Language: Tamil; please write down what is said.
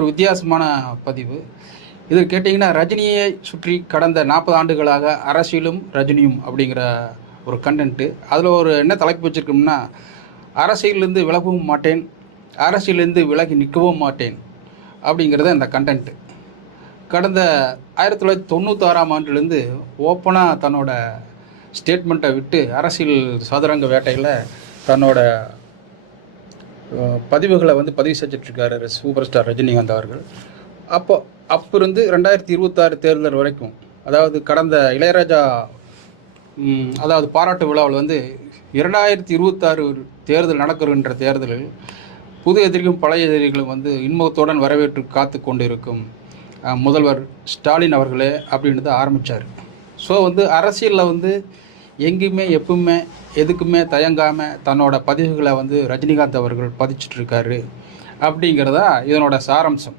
ஒரு வித்தியாசமான பதிவு. இது கேட்டிங்கன்னா, ரஜினியை சுற்றி கடந்த 40 ஆண்டுகளாக அரசியலும், ரஜினியும் அப்படிங்கிற ஒரு கன்டென்ட்டு. அதில ஒரு என்ன தலைப்பு வச்சிருக்கோம்னா, அரசியலிருந்து விலகவும் மாட்டேன், அரசியலிருந்து விலகி நிற்கவும் மாட்டேன் அப்படிங்கிறது அந்த கன்டென்ட்டு. கடந்த 1996ஆம் ஆண்டிலேருந்து ஓப்பனா தன்னோட ஸ்டேட்மெண்ட்டை விட்டு அரசியல் சதுரங்க வேட்டையில தன்னோட பதிவுகளை பதிவு செஞ்சிட்ருக்காரு சூப்பர் ஸ்டார் ரஜினிகாந்த் அவர்கள். அப்போ இருந்து 2026 தேர்தல் வரைக்கும், அதாவது கடந்த இளையராஜா அதாவது பாராட்டு விழாவில் 2026 தேர்தல் நடக்கின்ற தேர்தலில் புது எதிரிகளும் பழைய எதிரிகளும் இன்முகத்துடன் வரவேற்று காத்து கொண்டிருக்கும் முதல்வர் ஸ்டாலின் அவர்களே அப்படின்னு ஆரம்பித்தார். ஸோ அரசியலில் எங்கேயுமே எப்பவுமே எதுக்குமே தயங்காமல் தன்னோட பதிவுகளை ரஜினிகாந்த் அவர்கள் பதிச்சிட்ருக்காரு அப்படிங்கிறதா இதனோட சாராம்சம்.